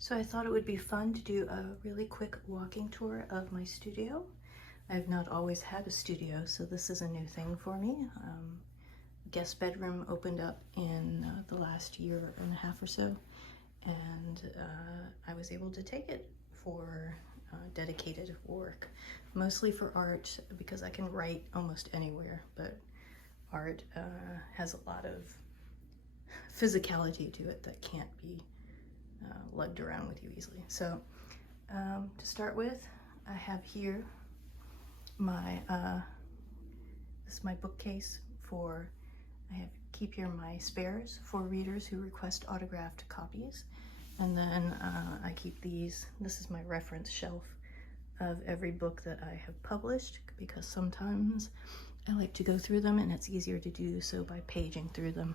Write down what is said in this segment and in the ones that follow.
So I thought it would be fun to do a really quick walking tour of my studio. I've not always had a studio, so this is a new thing for me. Guest bedroom opened up in the last year and a half or so, and I was able to take it for dedicated work, mostly for art because I can write almost anywhere, but art has a lot of physicality to it that can't be lugged around with you easily. So to start with, I have here my this is my bookcase for, I have keep here my spares for readers who request autographed copies, and then I keep these. This is my reference shelf of every book that I have published, because sometimes I like to go through them and it's easier to do so by paging through them.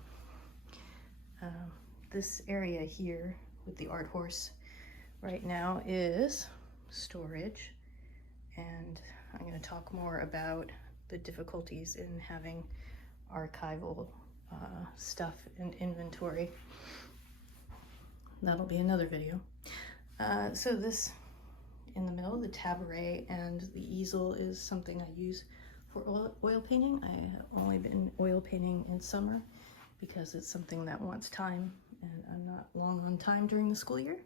This area here with the art horse right now is storage, and I'm going to talk more about the difficulties in having archival stuff and inventory. That'll be another video. So this in the middle, the tabaret and the easel, is something I use for oil painting. I have only been oil painting in summer because it's something that wants time, and I'm not long on time during the school year,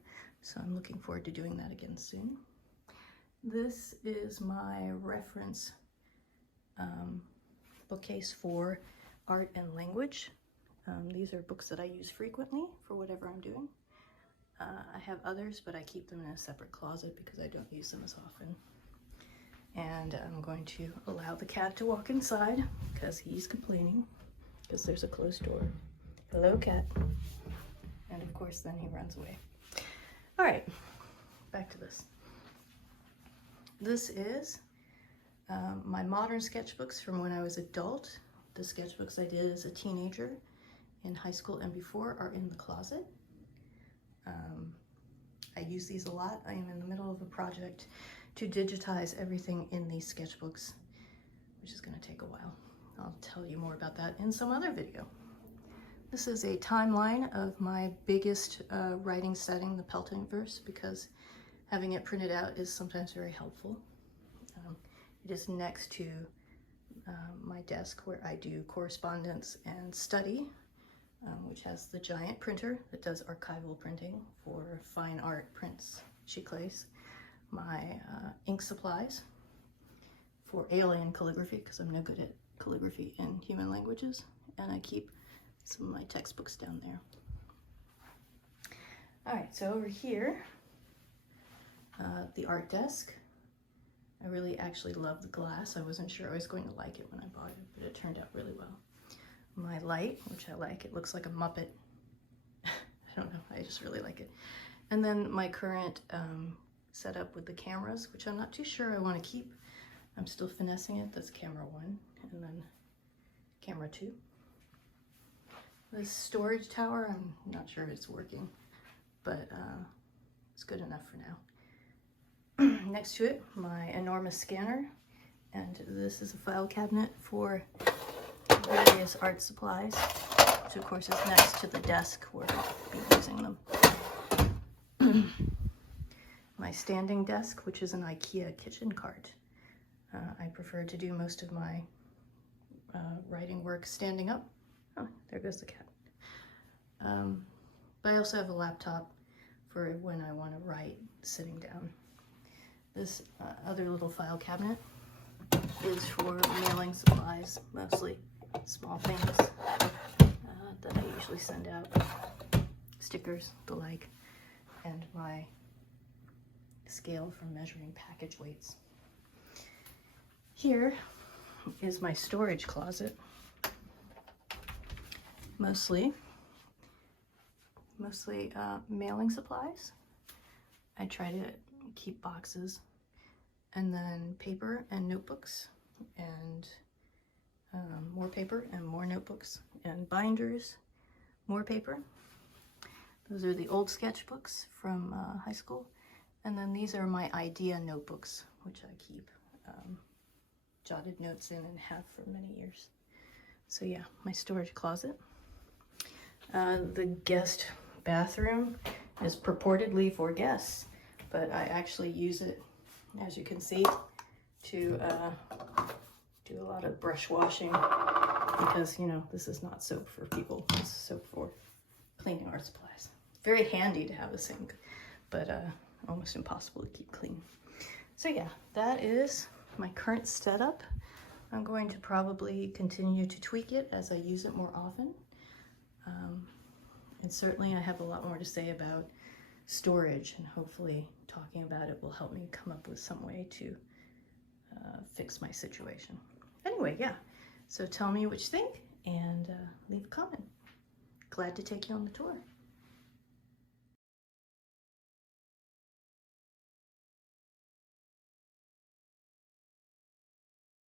so I'm looking forward to doing that again soon. This is my reference bookcase for art and language. These are books that I use frequently for whatever I'm doing. I have others, but I keep them in a separate closet because I don't use them as often. And I'm going to allow the cat to walk inside because he's complaining because there's a closed door. Hello, cat. And of course, then he runs away. All right, back to this. This is my modern sketchbooks from when I was adult. The sketchbooks I did as a teenager in high school and before are in the closet. I use these a lot. I am in the middle of a project to digitize everything in these sketchbooks, which is going to take a while. I'll tell you more about that in some other video. This is a timeline of my biggest writing setting, the Peltonverse, because having it printed out is sometimes very helpful. It is next to my desk where I do correspondence and study, which has the giant printer that does archival printing for fine art prints, chiclets, my ink supplies for alien calligraphy because I'm no good at calligraphy in human languages, and I keep some of my textbooks down there. All right, so over here, the art desk. I really actually love the glass. I wasn't sure I was going to like it when I bought it, but it turned out really well. My light, which I like, it looks like a Muppet. I don't know, I just really like it. And then my current setup with the cameras, which I'm not too sure I want to keep. I'm still finessing it. That's camera 1, and then camera 2. This storage tower, I'm not sure if it's working, but it's good enough for now. Next to it, my enormous scanner, and this is a file cabinet for various art supplies, which of course is next to the desk where I'll be using them. My standing desk, which is an IKEA kitchen cart. I prefer to do most of my writing work standing up. Oh, there goes the cat. But I also have a laptop for when I want to write sitting down. This other little file cabinet is for mailing supplies, mostly small things that I usually send out, stickers, the like, and my scale for measuring package weights. Here is my storage closet, mostly mailing supplies. I try to keep boxes, and then paper and notebooks, and more paper and more notebooks, and binders, more paper. Those are the old sketchbooks from high school, and then these are my idea notebooks, which I keep jotted notes in and have for many years. So yeah, my storage closet. The guest bathroom is purportedly for guests, but I actually use it, as you can see, to do a lot of brush washing, because, you know, this is not soap for people. This is soap for cleaning art supplies. Very handy to have a sink, but almost impossible to keep clean. So yeah, that is my current setup. I'm going to probably continue to tweak it as I use it more often. And certainly I have a lot more to say about storage, and hopefully talking about it will help me come up with some way to fix my situation. Anyway, yeah, so tell me what you think and leave a comment. Glad to take you on the tour.